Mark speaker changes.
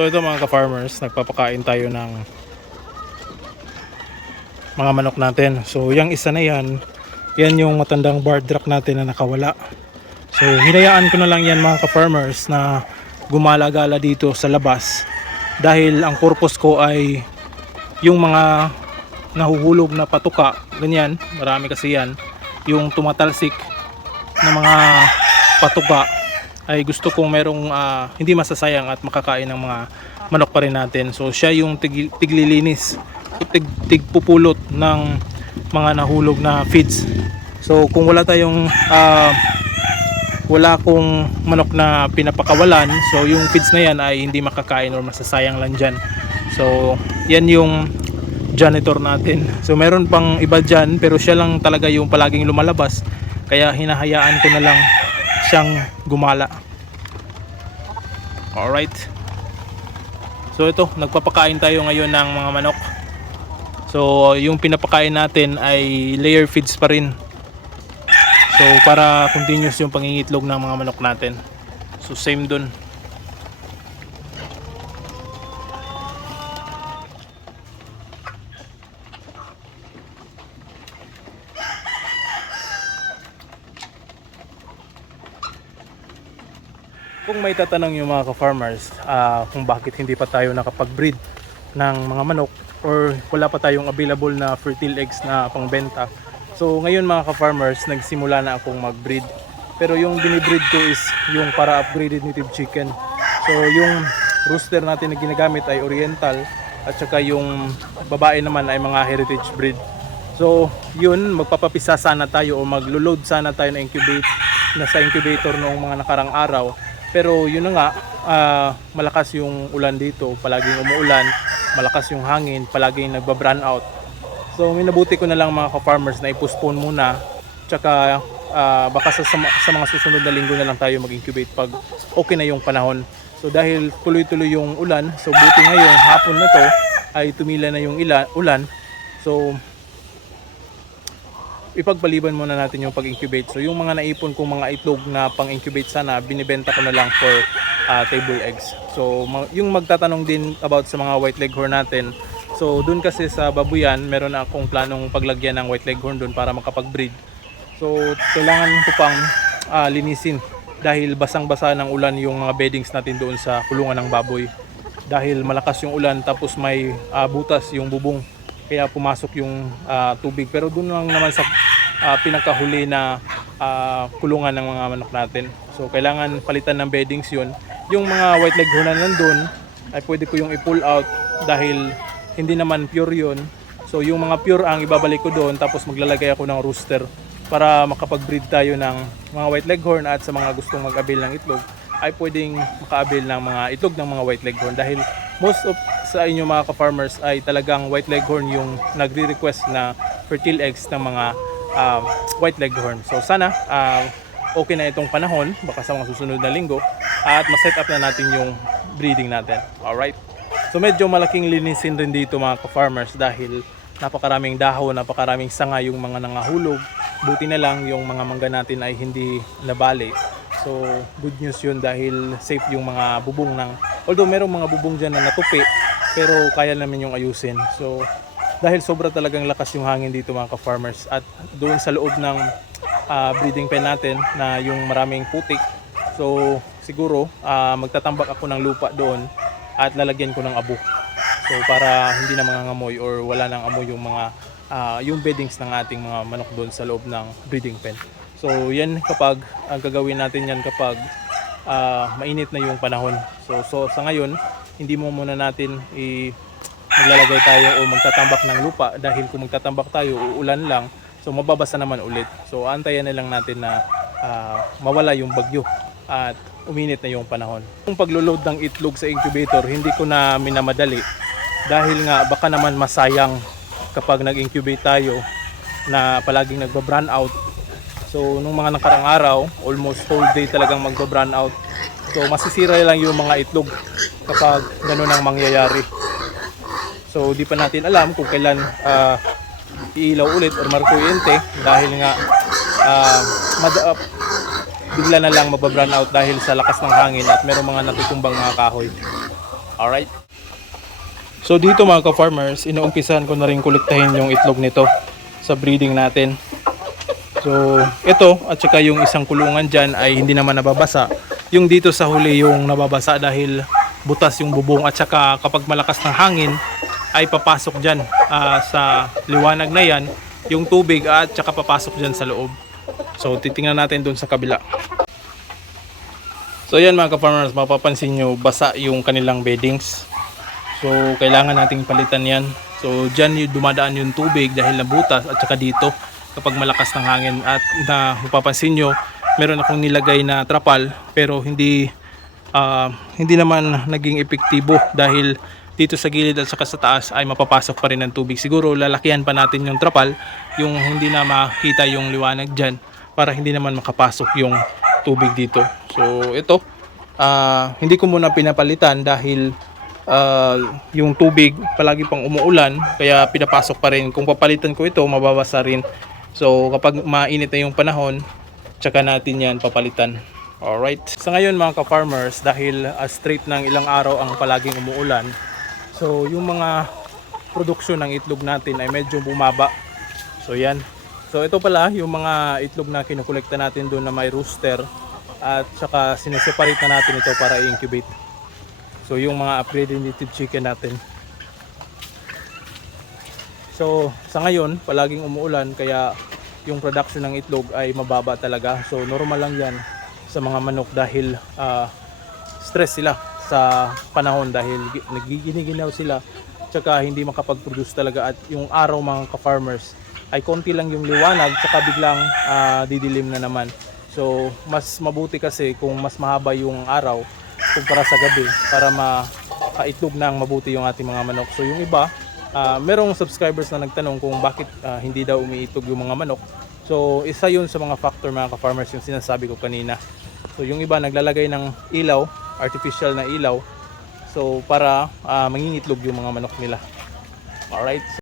Speaker 1: So ito mga ka-farmers, nagpapakain tayo ng mga manok natin. So yung isa na yan, yan yung matandang bar truck natin na nakawala. So hinayaan ko na lang yan mga ka-farmers na gumala-gala dito sa labas. Dahil ang purpose ko ay yung mga nahuhulog na patuka, ganyan, marami kasi yan, yung tumatalsik na mga patuka ay gusto kong merong ah, hindi masasayang at makakain ng mga manok pa rin natin. So siya yung tig, tiglilinis, tig, tigpupulot ng mga nahulog na feeds. So kung wala tayong ah, wala akong manok na pinapakawalan, so yung feeds na yan ay hindi makakain or masasayang lang dyan. So yan yung janitor natin. So meron pang iba dyan pero siya lang talaga yung palaging lumalabas. Kaya hinahayaan ko na lang siyang gumala. Alright. So ito, nagpapakain tayo ngayon ng mga manok. So yung pinapakain natin ay layer feeds pa rin. So para continuous yung pangingitlog ng mga manok natin. So same dun. Kung may tatanong yung mga ka-farmers ah, kung bakit hindi pa tayo nakapag-breed ng mga manok or wala pa tayong available na fertile eggs na pangbenta. So ngayon mga ka-farmers, nagsimula na akong mag-breed. Pero yung binibreed ko is yung para upgraded native chicken. So yung rooster natin na ginagamit ay oriental at saka yung babae naman ay mga heritage breed. So, yun, magpapapisa sana tayo o maglo-load sana tayo na incubate na sa incubator noong mga nakarang araw. Pero yun na nga, ah, malakas yung ulan dito, palaging umuulan, malakas yung hangin, palaging nagba-brown out. So, minabuti ko na lang mga ka-farmers na i-postpone muna. Tsaka ah, baka sa, sa mga susunod na linggo na lang tayo mag-incubate pag okay na yung panahon. So dahil tuloy-tuloy yung ulan, so buti ngayong hapon na to ay tumila na yung ila, ulan. So ipagpaliban muna natin yung pag-incubate. So yung mga naipon kong mga itlog na pang-incubate sana, binibenta ko na lang for ah, table eggs. So yung magtatanong din about sa mga white leghorn natin. So dun kasi sa babuyan, meron akong planong paglagyan ng white leghorn dun para makapag-breed. So kailangan ko pang ah, linisin dahil basang-basa ng ulan yung mga beddings natin doon sa kulungan ng baboy. Dahil malakas yung ulan tapos may ah, butas yung bubong kaya pumasok yung ah, tubig. Pero doon lang naman sa ah, pinakahuli na ah, kulungan ng mga manok natin. So kailangan palitan ng beddings yun. Yung mga white leghorn na nandun ay pwede ko yung i-pull out dahil hindi naman pure yun. So yung mga pure ang ibabalik ko doon tapos maglalagay ako ng rooster para makapag-breed tayo ng mga white leghorn at sa mga gustong mag-avail ng itlog ay pwedeng maka-avail ng mga itlog ng mga white leghorn dahil most of sa inyo mga ka-farmers ay talagang white leghorn yung nagre-request na fertile eggs ng mga ah, white leghorn. So sana ah, okay na itong panahon baka sa mga susunod na linggo at ma-set up na natin yung breeding natin. Alright? So medyo malaking linisin rin dito mga ka-farmers dahil napakaraming dahon, napakaraming sanga yung mga nangahulog. Buti na lang yung mga mangga natin ay hindi nabali. So good news yun dahil safe yung mga bubong ng although merong mga bubong dyan na natupi pero kaya namin yung ayusin. So dahil sobra talagang lakas yung hangin dito mga ka-farmers at doon sa loob ng ah, breeding pen natin na yung maraming putik so siguro ah, magtatambak ako ng lupa doon at lalagyan ko ng abo so para hindi na mangangamoy or wala nang amoy yung mga ah, yung beddings ng ating mga manok doon sa loob ng breeding pen so yan kapag ang gagawin natin yan kapag ah, mainit na yung panahon. So, so sa ngayon hindi mo muna natin i maglalagay tayo o magtatambak ng lupa. Dahil kung magtatambak tayo uulan lang. So mababasa naman ulit. So antayan na lang natin na ah, mawala yung bagyo at uminit na yung panahon. Yung paglo-load ng itlog sa incubator hindi ko na minamadali. Dahil nga baka naman masayang kapag nag-incubate tayo na palaging nagba-brown out so nung mga nakarang araw almost whole day talagang magba-brown out so masisira lang yung mga itlog kapag ganun ang mangyayari So di pa natin alam kung kailan ah, iilaw ulit or markuryente dahil nga ah, mad- ah, bigla na lang mababrown out dahil sa lakas ng hangin at merong mga natutumbang mga kahoy. Alright. So dito mga ka-farmers, inuumpisahan ko na rin kolektahin yung itlog nito sa breeding natin. So ito at saka yung isang kulungan dyan ay hindi naman nababasa. Yung dito sa huli yung nababasa dahil butas yung bubong at saka kapag malakas ng hangin ay papasok dyan ah, sa liwanag na yan yung tubig at saka papasok dyan sa loob. So titingnan natin dun sa kabila. So yan mga ka-farmers, mapapansin nyo basa yung kanilang beddings. So kailangan nating palitan yan. So dyan yung dumadaan yung tubig dahil nabutas at saka dito kapag malakas ng hangin. At na mapapansin nyo, meron akong nilagay na trapal pero hindi ah, hindi naman naging epektibo dahil dito sa gilid at saka sa taas ay mapapasok pa rin ng tubig. Siguro lalakihan pa natin yung trapal, yung hindi na makita yung liwanag dyan para hindi naman makapasok yung tubig dito. So ito, ah, hindi ko muna pinapalitan dahil ah, yung tubig palagi pang umuulan kaya pinapasok pa rin. Kung papalitan ko ito, mababasa rin. So kapag mainit na yung panahon, tsaka natin yan papalitan. Alright. Sa ngayon mga ka-farmers, dahil ah, straight ng ilang araw ang palaging umuulan, so yung mga produksyon ng itlog natin ay medyo bumaba. So yan. So ito pala yung mga itlog na kinukolekta natin doon na may rooster at saka sineseparate na natin ito para i-incubate. So yung mga upgraded native chicken natin. So sa ngayon, palaging umuulan kaya yung production ng itlog ay mababa talaga. So normal lang yan sa mga manok dahil ah, stress sila sa panahon dahil gi- nagiginaw sila tsaka hindi makapag-produce talaga at yung araw mga ka-farmers ay konti lang yung liwanag tsaka biglang ah, didilim na naman. So mas mabuti kasi kung mas mahaba yung araw kumpara sa gabi para makaitlog ng mabuti yung ating mga manok. So yung iba, ah, merong subscribers na nagtanong kung bakit ah, hindi daw umiitlog yung mga manok. So isa yun sa mga factor mga ka-farmers yung sinasabi ko kanina. So yung iba naglalagay ng ilaw, artificial na ilaw. So para ah, mangingitlog yung mga manok nila. Alright.